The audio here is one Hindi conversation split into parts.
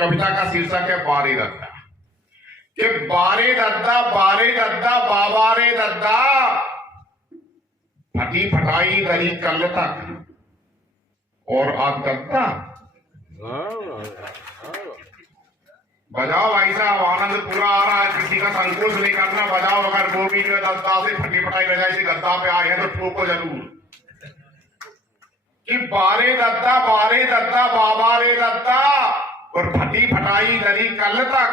कविता का शीर्षक है बारे दद्दा। कि बारे दद्दा बाबारे दद्दा, फटी फटाई दरी कल तक और आज दद्दा। बजाओ भाई साहब, आनंद पूरा आ रहा है, किसी का संकोच नहीं करना, बजाओ। अगर वो भी दद्दा से फटी फटाई बजाई से गद्दा पे आए हैं तो ठोको जरूर। कि बारे दद्दा बाबारे दद्दा और फटी फटाई दरी कल तक।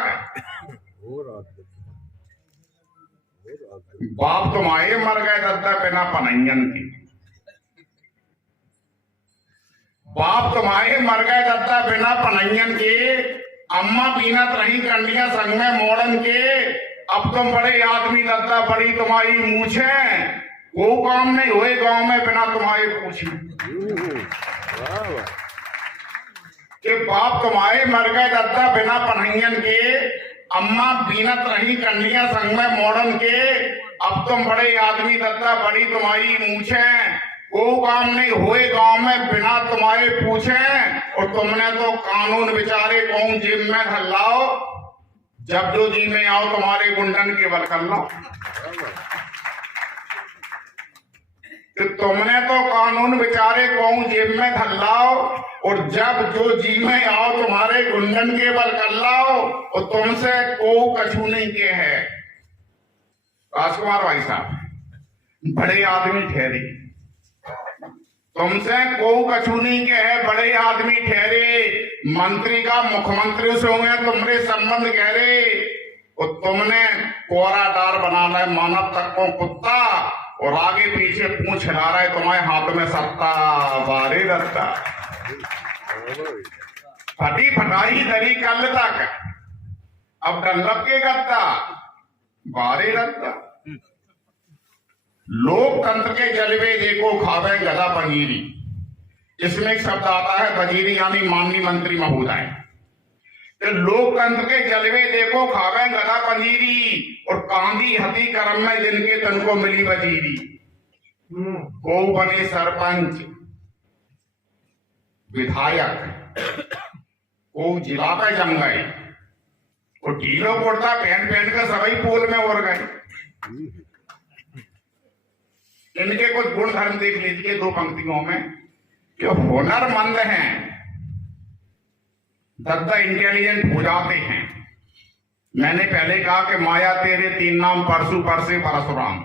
बाप तुम आए मर गए दद्दा बिना पनैयन के, बाप तुम आए मर गए दद्दा बिना पनैयन के, अम्मा पीनत रही कंडिया संग में मोड़न के। अब तुम बड़े आदमी दद्दा, बड़ी तुम्हारी मूछे, वो काम नहीं हुए गांव में बिना तुम्हारे पूछे। कि बाप तुम्हारे मर गए दद्दा बिना पनैयन के, अम्मा बीनत रही कंडिया संग में मोड़न के। अब तुम बड़े आदमी दद्दा, बड़ी तुम्हारी मूछे, वो काम नहीं हुए गांव में बिना तुम्हारे पूछे। और तुमने तो कानून विचारे कौन जेब में धल्लाओ, जब जो जी में आओ तुम्हारे गुंडन के बल कर लो। कि तुमने तो कानून विचारे कौन जेब में धल्लाओ, और जब जो जी में आओ तुम्हारे गुंडन के बल कर लाओ। और तुमसे को कछु नहीं के है। राजकुमार भाई साहब बड़े आदमी ठहरे, तुमसे को कछु नहीं के है, बड़े आदमी ठहरे। मंत्री का मुख्यमंत्री से होंगे तुम्हारे संबंध गहरे। और तुमने कोरा डार बना लाए मानव तक को कुत्ता, और आगे पीछे पूंछ हिला रहा है तुम्हारे हाथ में सत्ता। बारे दद्दा फटी फटाई दरी कल तक, अब डल्लब के गद्दा। बारे दद्दा लोकतंत्र के जलवे देखो खावे गदा पंजीरी। इसमें एक शब्द आता है वजीरी, यानी माननीय मंत्री महोदय। तो लोकतंत्र के जलवे देखो खावे गदा पंजीरी, और कांदी हती करम में जिनके तन को मिली वजीरी। को बने सरपंच विधायक, को जिला पे जम गए, और ढीलो कुर्ता पहन कर सभी पोल में उड़ गए। इनके कुछ गुण धर्म देख लीजिए दो पंक्तियों में। कि हुनरमंद हैं दद्दा, इंटेलिजेंट हो जाते हैं। मैंने पहले कहा कि माया तेरे तीन नाम, परसु परसे परशुराम।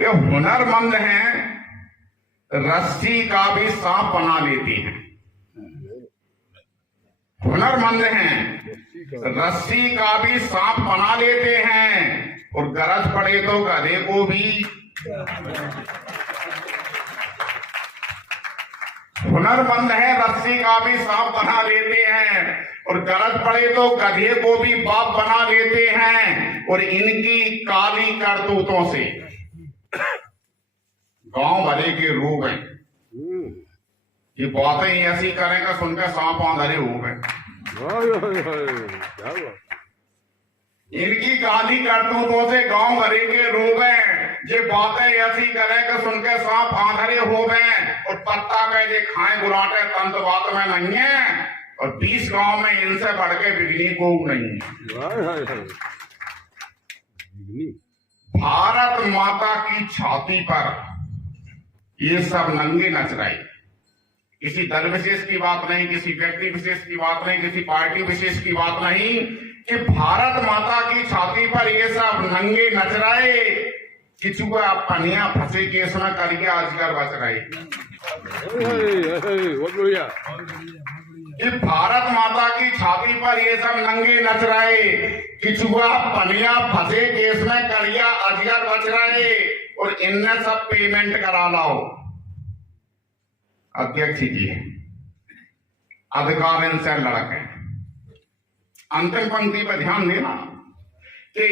ये हुनरमंद हैं, रस्सी का भी सांप बना लेती हैं। हुनरमंद हैं, रस्सी का भी सांप बना लेते हैं, और गरज पड़े तो गधे को भी। हुनरमंद है, रस्सी का भी सांप बना लेते हैं, और गरज पड़े तो गधे को भी बाप बना लेते हैं। और इनकी काली करतूतों से गांव भले के रोग हैं। ये बातें ऐसी करेंगे सुनकर सांप आंधरे हो गए। इनकी काली करतूतों से गांव भरे के रोग हैं। ये बातें ऐसी करेंगे सुनकर सांप आंधरे हो गए। और पत्ता कैसे खाए गुलाटे तंत्र बात में नहीं है, और 20 गांव में इनसे बढ़ के बिगनी को नहीं है। भारत माता की छाती पर ये सब नंगे नच रहे। किसी दल विशेष की बात नहीं, किसी व्यक्ति विशेष की बात नहीं, किसी पार्टी विशेष की बात नहीं, कि भारत माता की छाती पर ये सब नंगे नच रहे। किसी को आप पनिया फंसे केस में करके आजकल बच रहे। कि भारत माता की छाती पर ये सब नंगे नच रहे। किसी को आप पनिया फंसे केस में करिया अजगर बच रहे। और इनने सब पेमेंट करा लाओ। अध्यक्ष जी अधिकार इनसे लड़के। अंतिम पंक्ति पर ध्यान देना कि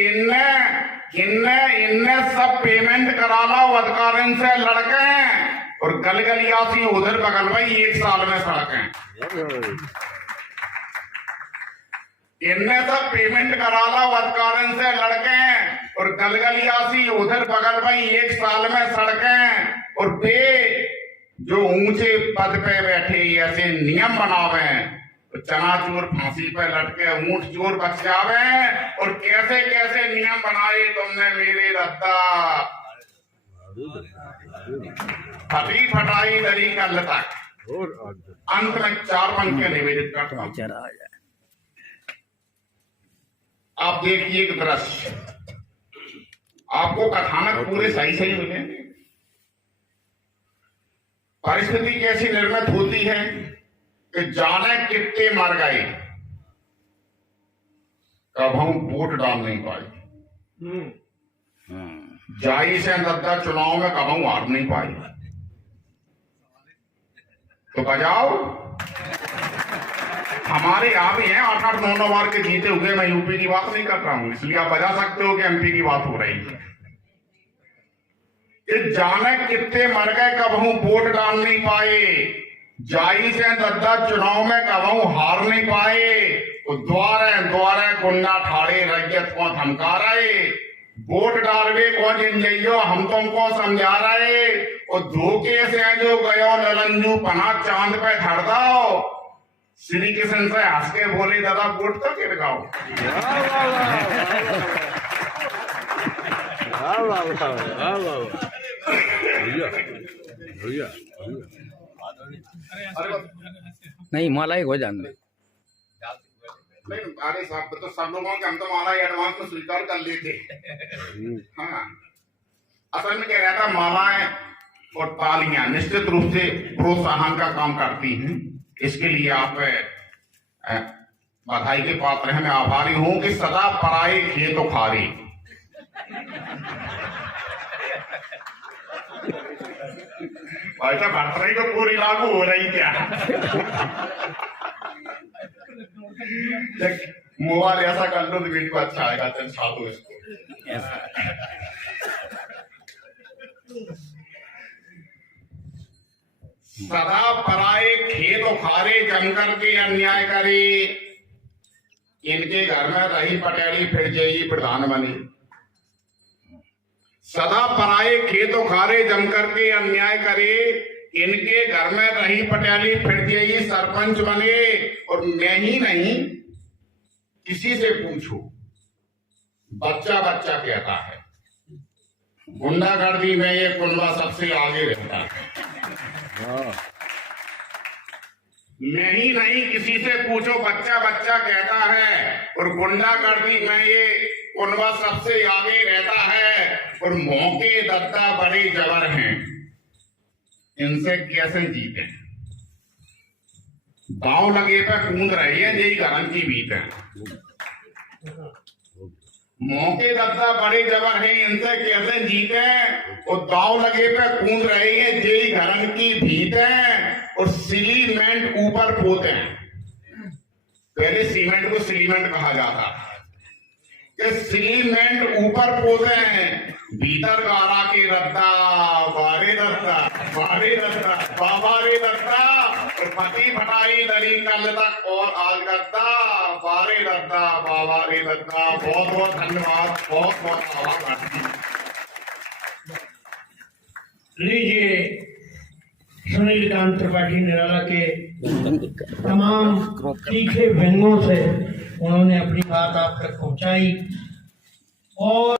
इनने सब पेमेंट करा लाओ, अधिकार इनसे लड़के। और गलगलियासी उधर बगल में 1 साल में सड़कें। इनने सब पेमेंट करा लाओ, अधिकार इनसे लड़के। और गलगलियासी उधर बगल में 1 साल में सड़कें। और वे जो ऊंचे पद पे बैठे ऐसे नियम बनावे तो चनाचूर फांसी पे लटके ऊंट चोर बच जावे। और कैसे कैसे नियम बनाए तुमने मेरे दत्ता, फटी फटाई दरी कल तक। अंत में 4 पंक्तियां निवेदित करता हूं। आप देखिए एक दृश्य, आपको कथानक पूरे सही सही मिलेंगे। परिस्थिति कैसी निर्मित होती है कि जाने कितने मर गए, कब हम वोट डाल नहीं पाए। जाई से दद्दा चुनाव में कब हम हार नहीं पाए। तो बजाओ, हमारे यहां भी हैं 8-8, 9-9 बार के जीते हुए। मैं यूपी की बात नहीं कर रहा हूं, इसलिए आप बजा सकते हो कि एमपी की बात हो रही है। कि जाने कितने मर गए कब हम वोट डाल नहीं पाए, जाई से दद्दा चुनाव में कब हम हार नहीं पाए। वो द्वारे द्वारे गुंडा ठाड़े रैयत को धमका रहे, वोट डालवे को जिन जइयो हम तुमको समझा रहे। और धोखे से जो गयो ललंजू पना चांद पे धर दो। श्री कृष्ण से हंस के बोले दादा वोट तो गिर गाओ। नहीं माला एक हो जाने नहीं, अरे साहब तो सब लोगों के हम तो माला एडवांस में स्वीकार कर लेते। हाँ, असल में क्या रहता, मालाएं और तालियां निश्चित रूप से प्रोत्साहन का काम करती हैं। इसके लिए आप बधाई के पात्र हैं। मैं आभारी हूं कि सदा पराए खेत उखारे। ऐसा भरतरी को पूरी लागू हो रही क्या? मोबाइल ऐसा कर लो तो वीडियो अच्छा आएगा, चल छापो इसको। सदा पराए खेत उखारे, जमकर के अन्याय करे। इनके घर में रही पटेली फिर जाइए प्रधान बनी। सदा पराए खेत उखारे, जमकर के अन्याय करे। इनके घर में रही पटेली फिर जाइए सरपंच बने। और मैं ही नहीं, किसी से पूछो, बच्चा बच्चा कहता है गुंडागर्दी में ये कुंडा सबसे आगे रहता है। मैं ही नहीं, किसी से पूछो, बच्चा बच्चा कहता है। और गुंडागर्दी में ये कुंडा सबसे आगे रहता है। और मौके दद्दा बड़े जबर हैं, इनसे कैसे जीते। दांव लगे पे कूद रही है, यही घरन की बीत है। मौके दद्दा बड़े जबर हैं, इनसे कैसे जीते। और दांव लगे पे कूद रही है, यही घरन की भीत है। और सीमेंट ऊपर पोते हैं। पहले सीमेंट को सीमेंट कहा जाता, कि सीमेंट ऊपर पोते हैं। भीतर गारा के रद्दा बारे दत्ता, बारे दत्ता, बाबारे दत्ता। और फटी फटाई दरी कल तक और आज गद्दा, बारे दत्ता, बाबारे दत्ता। बहुत बहुत धन्यवाद, बहुत बहुत आभार। लीजिए, सुनील कांत त्रिपाठी निराला के तमाम तीखे व्यंगों से उन्होंने अपनी बात आप तक पहुंचाई। और